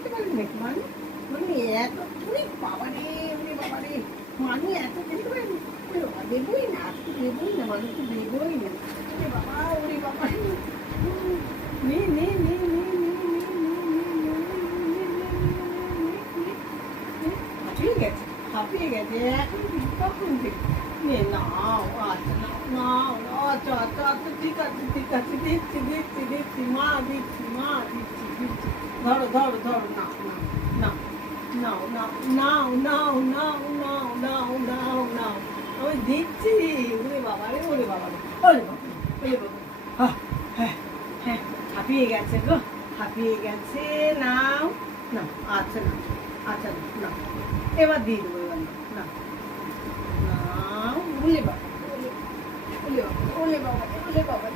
খেতে পারেন নাকি মানু? মানে এত ওরে বাবা রে, ওরে বাবা রে, মানু এত খেতে পারেন? ওরে বাবা, দেবই না, আজকে দেবই না, মানু তো দেবই না। ওরে বাবা, ওরে বাবা, নে নে নে নে নে নে হাঁপিয়ে গেছে, হাঁপিয়ে গেছে এখন কখন থেকে নে নাও, আচ্ছা নাও নাও, আচ্ছা আচ্ছা আচ্ছা, ঠিক আছে ঠিক আছে, দিচ্ছি দিচ্ছি দিচ্ছি, মা দিচ্ছি, মা দিচ্ছি দিচ্ছি, ধরো ধরো ধরো, নাও নাও নাও নাও নাও নাও নাও নাও নাও নাও নাও, আমি দিচ্ছি। ওরে বাবা রে, ওরে বাবা রে, ওরে বাবা, ওরে বাবা, হ্যাঁ হ্যাঁ হ্যাঁ, হাঁপিয়ে গেছে গো, হাঁপিয়ে গেছে, নাও নাও, আচ্ছা নাও, আচ্ছা নাও, এবার দিয়ে দেবো, এবার নাও নাও, ওলে বাবা, ওলে বাবা, ওলে বাবা, ওলে বাবা,